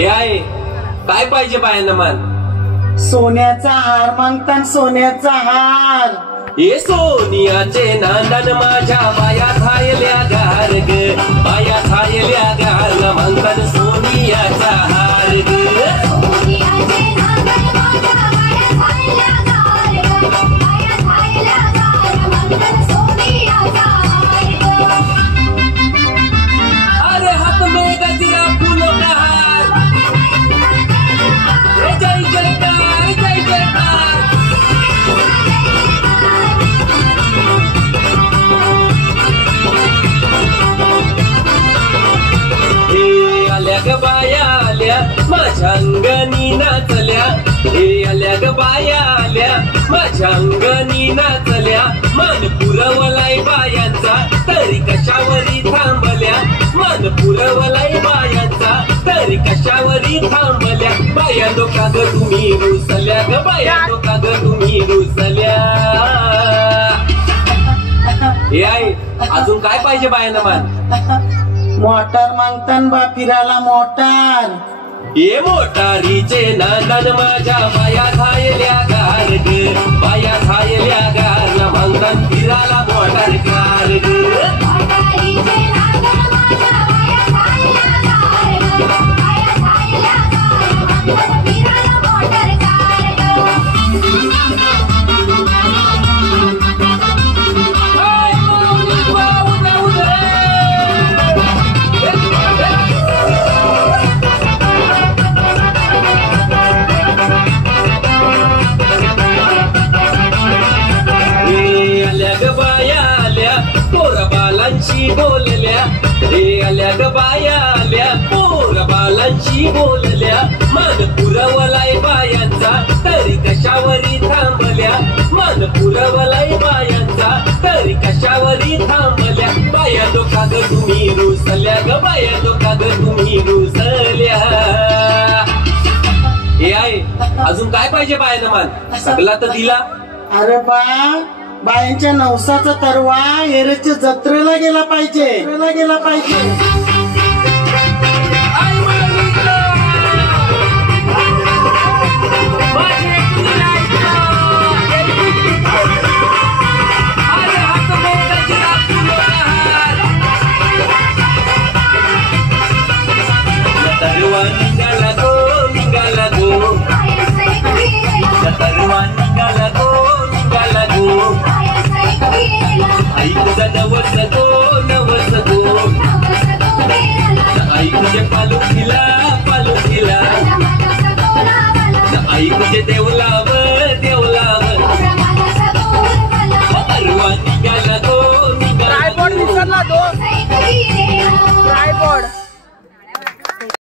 हे आहे काय पाहिजे बायांना मान? सोन्याचा हार मागतान सोन्याचा हार. हे सोनियाचे नांदन माझ्या बाया थायल्या गार ग, बाया थायल्या गार मागतान सोनियाचा हार ग. अरे हात में गजरा फूलों का हार, जय जयकार जय जयकार. हे आल्या ग बाया आल्या माझ्या अंगणी नाचल्या, हे आल्या ग बाया आल्या माझ्या अंगणी नाचल्या. मान पुरवलाय बायांचा तरी कशावरी थांबल्या, मान पुरवलाय बायांचा तरी कशावरी थांबल्या. बाया लोका ग तुम्ही रुसल्या ग, बाया लोका ग तुम्ही रुसल्या. हे आहे अजून काय पाहिजे बायांना मान? मोटार मागतान बा फिरायला मोटार. ये मोटारीचे नांदन माझ्या बाया थायल्या गार ग, बाया थायल्या गार मागतान फिराला मोटार गार ग. बोलल्या हे आल्या ग बाया आल्या पोर बालांची बोलल्या. मान पुरवलाय बायांचा तरी कशावरी थांबल्या, मान पुरवलाय बायांचा तरी कशावरी थांबल्या. बाया लोका ग तुम्ही रुसल्या ग, बाया लोका ग तुम्ही रुसल्या. हे आहे अजून काय पाहिजे बायांना मान? सगळा तर दिला. अरे बा बायांच्या नवसाचा तरवा हेरेच्या जत्रेला गेला पाहिजे, गेला पाहिजे. तरवा निघाला गो निघाला गो, तरवा निघाला गो निघाला गो. आई तुझा नवस गो नवस गो, आई तुझे पालखीला पालखीला, आई तुझे देवलाव देवलाव. परवा निघाला गो निघाला. ट्रायपॉड विसरला तो, ट्रायपॉड.